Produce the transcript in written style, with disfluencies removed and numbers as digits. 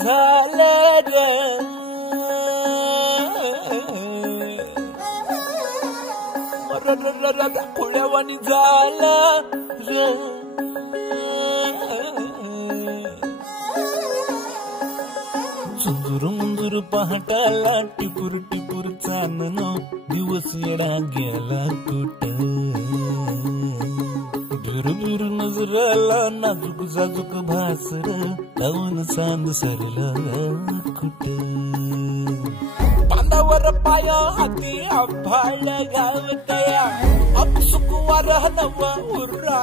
झालं ग खुळ्यावानी झालं ग सुंदूर मुंदूर पहाटाला टिपूर टिपूर चांदण दिवस येडा गेला कुठं बिरू नजराला नाजूक साजूक भासर लावून चांद सरला कुठं पांदावर पाय हाती आभाळ गाव तया अपसुकवार नव उर्रा